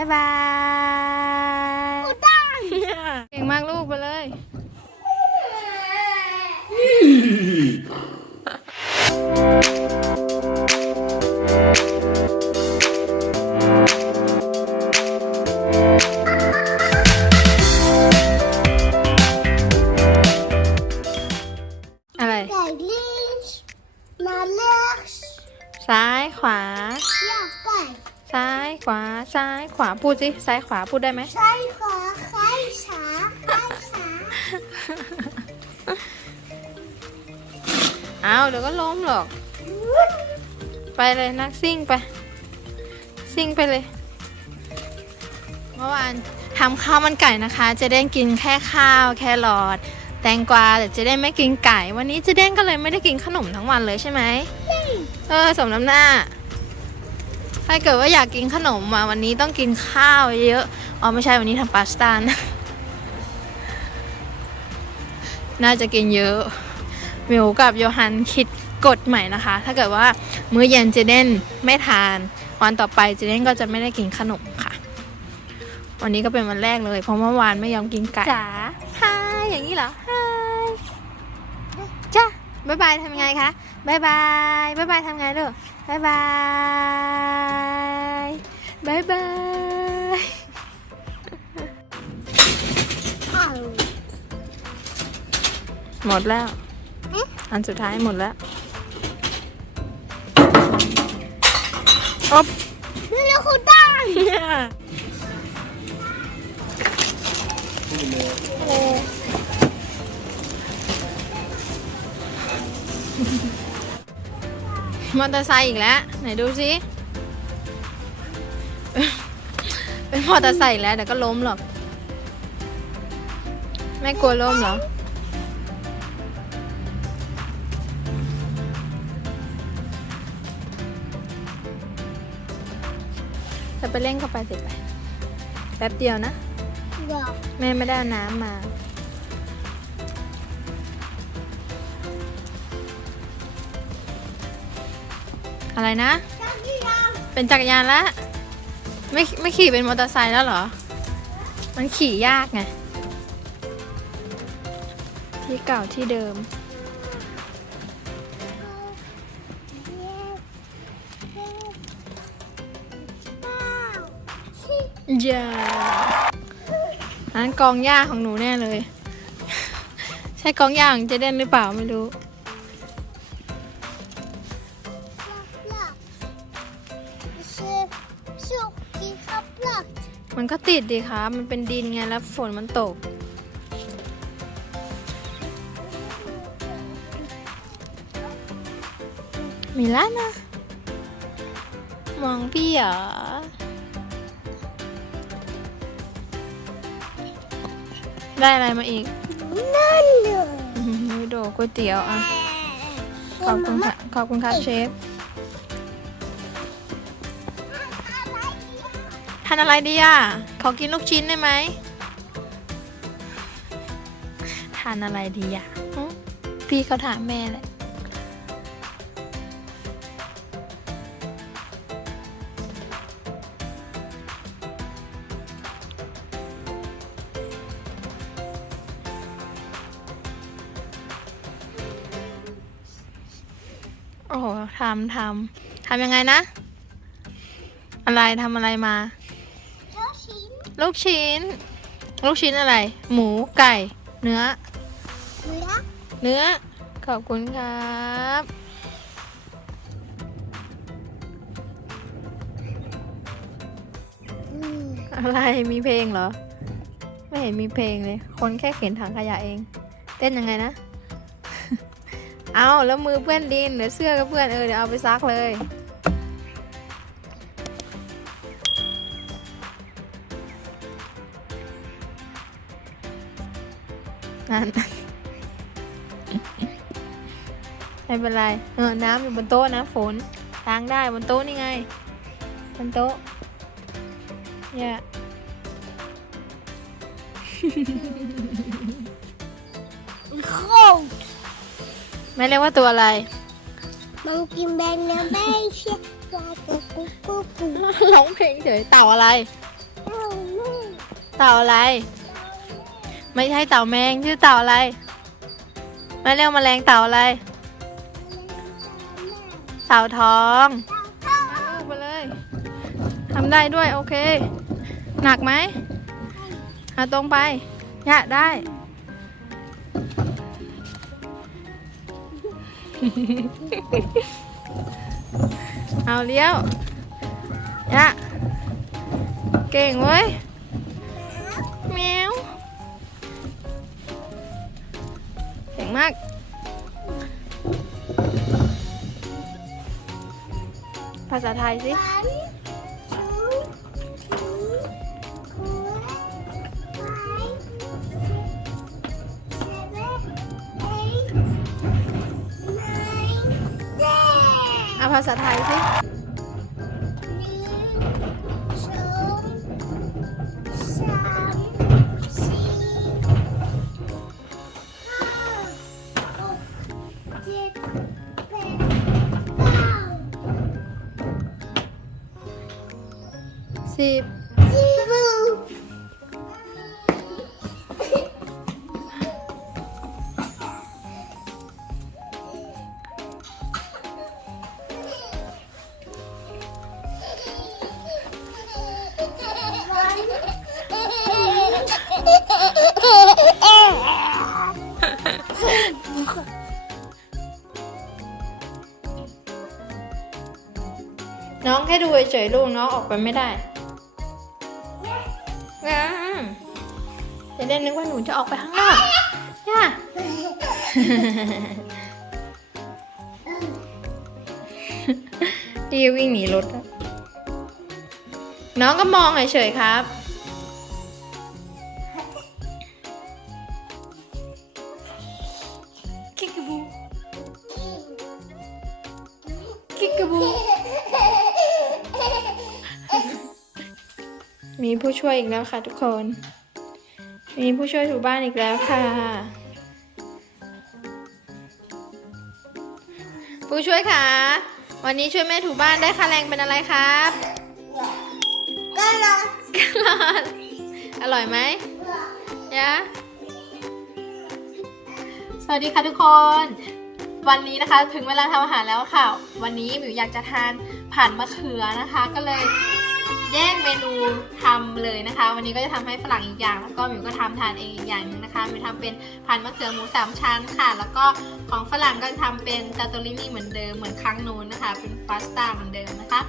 บ๊ายบายเก่งมากลูกไปเลยอะไร Kijk, links naar rechts. ซ้ายขวา Ja, kijk. ซ้ายขวาซ้ายขวาพูดสิซ้ายขวาพูดได้ไหม Zij gaan, gij sa, gij sa. เอาเดี๋ยวก็ล้มหรอก ไปเลยนักซิ่งไป ซิ่งไปเลยเมื่อวานทำข้าวมันไก่นะคะ จะได้กินแค่ข้าวแครอทแตงกวาแต่จะได้ไม่กินไก่ วันนี้เจะเด้งก็เลยไม่ได้กินขนมทั้งวันเลยใช่ไหมเออสมน้ำหน้า ถ้าเกิดว่าอยากกินขนมมาวันนี้ต้องกินข้าวเยอะ อ๋อไม่ใช่วันนี้ทำพาสต้านะ น่าจะกินเยอะมิวกับโยฮันคิดกฎใหม่นะคะ ถ้าเกิดว่ามื้อเย็นเจเดนไม่ทาน วันต่อไปเจเดนก็จะไม่ได้กินขนมค่ะ วันนี้ก็เป็นวันแรกเลย เพราะเมื่อวานไม่ยอมกินไก่จ๋าฮาอย่างนี้เหรอ บ๊ายบายทำไงคะบ๊ายบายบ๊ายบายทำไงลูกบ๊ายบายบ๊ายบาย Au. หมดแล้ว อันสุดท้ายหมดแล้วอ๊บ Heel goed daar. มอเตอร์ไซค์อีกแล้ว ไหนดูสิเป็นมอเตอร์ไซค์อีกแล้วเดี๋ยวก็ล้มหรอกไม่กลัวล้มเหรอจะไปเล่นเข้าไปสิไป แป๊บเดียวนะ Ja. แม่ไม่ได้เอาน้ำมา อะไรนะ Dankjewel. เป็นจักรยานแล้วไม่ไม่ขี่เป็นมอเตอร์ไซค์แล้วเหรอ มันขี่ยากไง ที่เก่าที่เดิม Wow. อย่าอันนั้นกองหญ้าของหนูแน่เลย ใช่กองหญ้าของเจเดนหรือเปล่าไม่รู้ มันก็ติดดีครับ มันเป็นดินไงแล้วฝนมันตก มิลานะ มองพี่เหรอ ได้อะไรมาอีก Nando. อื้อหือนูโดก๋วยเตี๋ยวอะ ขอบคุณค่ะ ขอบคุณครับเชฟ ทานอะไรดีอะ ขอกินลูกชิ้นได้ไหม ทานอะไรดีอะหึพี่เขาถามแม่แหละโอ้โหทำทำทำยังไงนะ อะไรทำอะไรมา Zo zien. ลูกชิ้น ลูกชิ้นอะไร หมูไก่ เนื้อ Ja. เนื้อ ขอบคุณครับ Mm. อะไรมีเพลงเหรอ ไม่เห็นมีเพลงเลย คนแค่เขียนถังขยะเอง เต้นยังไงนะ เอาแล้วมือเพื่อนดินเดี๋ยวเสื้อก็เพื่อนเออเดี๋ยวเอาไปซักเลย นั่นไม่เป็นไร เออ น้ำอยู่บนโต๊ะนะฝนล้างได้บนโต๊ะนี่ไง บนโต๊ะเนี่ย Groot. ไม่เรียกว่าตัวอะไร Monkey ben een beestje. Wat een koekoekoe. ร้องเพลงเฉยเต่าอะไร เต่าอะไร ไม่ใช่เต่าแมงชื่อเต่าอะไรมาเรียกแมลงเต่าอะไร เต่าทองเอาไปเลยทำได้ด้วยโอเค หนักไหมเอาตรงไปยะได้เอาเลี้ยวยะเก่งเว้ยแมว งมาก ภาษาไทยสิเอาภาษาไทยสิ สิบน้องแค่ดูเฉยๆลูกน้องออกไปไม่ได้ จะได้นึกว่าหนูจะออกไปข้างนอกย่าพี่วิ่งหนีรถอะน้องก็มองเฉยๆครับ คิกกบู คิกกบู มีผู้ช่วยอีกแล้วค่ะทุกคน มีผู้ช่วยถูบ้านอีกแล้วค่ะ ผู้ช่วยคะวันนี้ช่วยแม่ถูบ้านได้ค่าแรงเป็นอะไรครับก็รอกะลอนอร่อยไหมยะสวัสดีค่ะทุกคน วันนี้นะคะถึงเวลาทำอาหารแล้วค่ะ วันนี้หมิวอยากจะทานผ่านมะเขือนะคะ ก็เลย แยกเมนูทำเลยนะคะ วันนี้ก็จะทำให้ฝรั่งอีกอย่าง แล้วก็มิวก็ทำทานเองอีกอย่างหนึงนะคะมิวทำเป็นพันมะเขือหมูสามชั้นค่ะ แล้วก็ของฝรั่งก็จะทำเป็นจาโตลินีเหมือนเดิมเหมือนครั้งนู้นนะคะ เป็นพาสต้าเหมือนเดิมนะคะ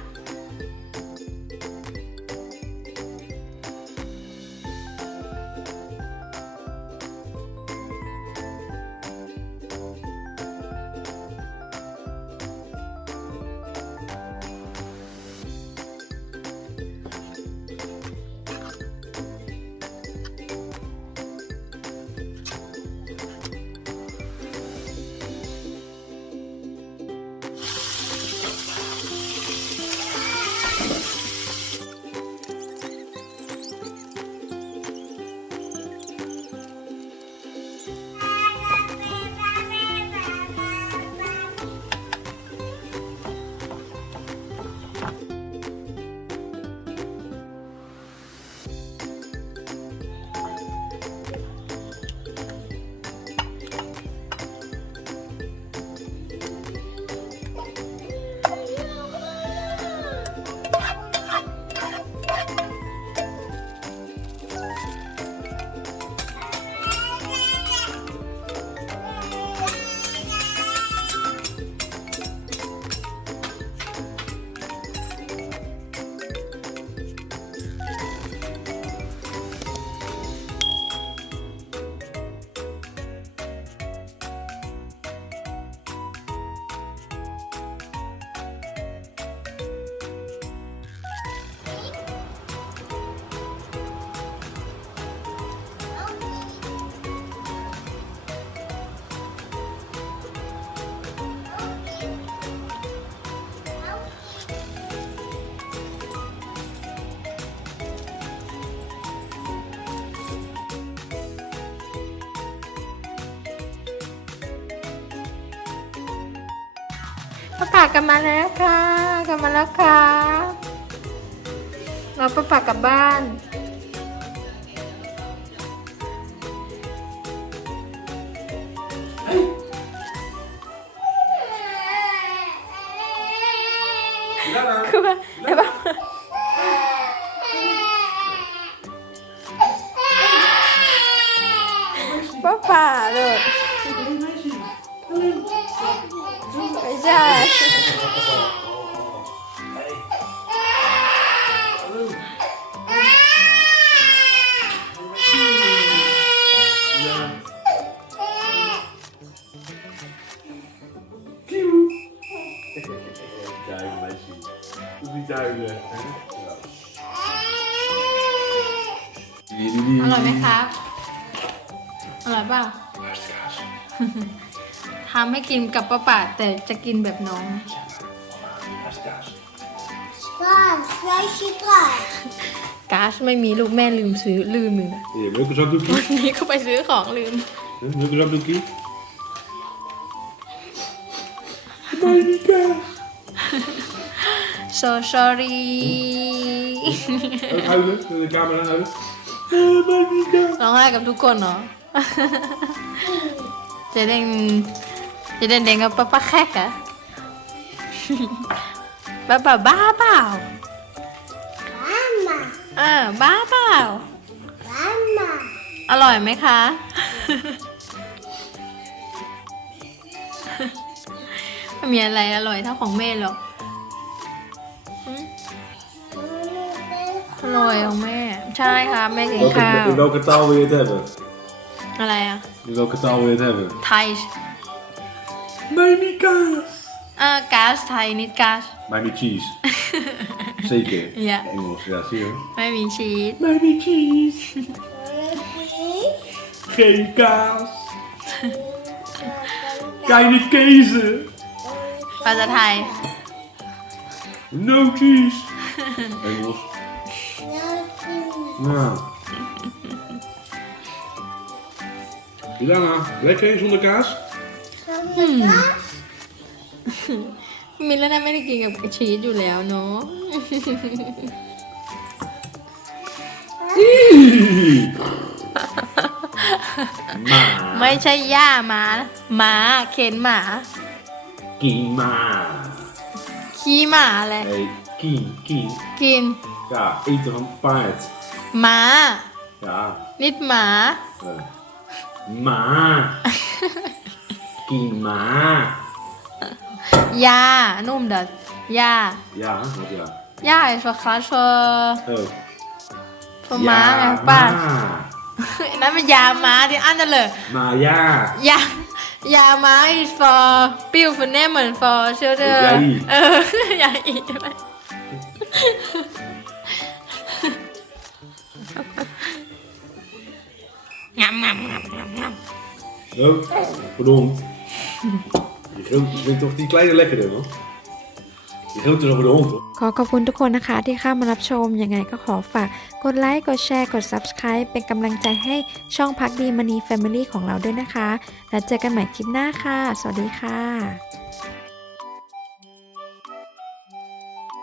ป้ะป่ากันมาแล้วค่ะกันมาแล้วค่ะเราป้ะป่ากลับบ้านคือว่าเดี๋ยวป้าป้าป่าเลย อร่อยไหมครับ อร่อยเปล่าทำให้กินกับป้าป่าแต่จะกินแบบน้องก้าไรชีกล้ากาซไม่มีลูกแม่ลืมซื้อลืมมือนะ Je hebt leuke zakdoekje? วันนี้ก็ไปซื้อของลืม Hè, กจะรั zakdoekje? Monika! So sorry Ook huilen, in de camera huilen. Oh, Monica. ร้องไห้กับทุกคนเหรอเจะเด้งเจะเด้งเด้งกับป้าป้าแคกอะป้าป้าบ้าเปล่ามามาเออบ้าเปล่ามามาอร่อยไหมคะไม่มีอะไรอร่อยเท่าของแม่หรอก อร่อยของแม่ ใช่ค่ะแม่กิน Welke, ข้าว in welke taal wil je het hebben? อะไรอ่ะ In welke taal wil je het hebben? ไทย Monica. เออก๊าซไทยนิดก๊าซ Miami cheese. Zeker. Ja. Engels, ja, zie je. ไม่มีชีส Miami cheese. Geen kaas. Keine Käse. ภาษาไทย No cheese. Engels. Ja. Ilana, lekker zonder kaas? มินแล้วนะไม่ได้กินกับชีสอยู่แล้วเนาะ Ma. ไม่ใช่ย่าหมานะหมาเข็นหมา Kima. ขี้หมาอะไร Nee, kiem, kiem. กิน Ja, eten van paard. หมา Ja. นิดหมา eh. Ma. Kima. ยานุ่มเด็ดยา Ja, wat ja. ย่า is voor gras voor Oh. voor ม้าไงป้า ma. นั่นมันยาม้าที่อันนั่นเลย Ma ja. ยายาม้า is for ปิ้ว for แน่เหมือน for เชื่อเด้อยาอีเออยาอีใช่ไหม งามงามงามงามงาม Oh, pardon. Je groot je vindt toch die kleine lekkerder, man? Die grote is nog voor de hond, hoor. ขอขอบคุณทุกคนนะคะที่เข้ามารับชม ยังไงก็ขอฝากกดไลค์ กดแชร์ กด Subscribe เป็นกำลังใจให้ช่องพักดีมณี Family ของเราด้วยนะคะ แล้วเจอกันใหม่คลิปหน้าค่ะ สวัสดีค่ะ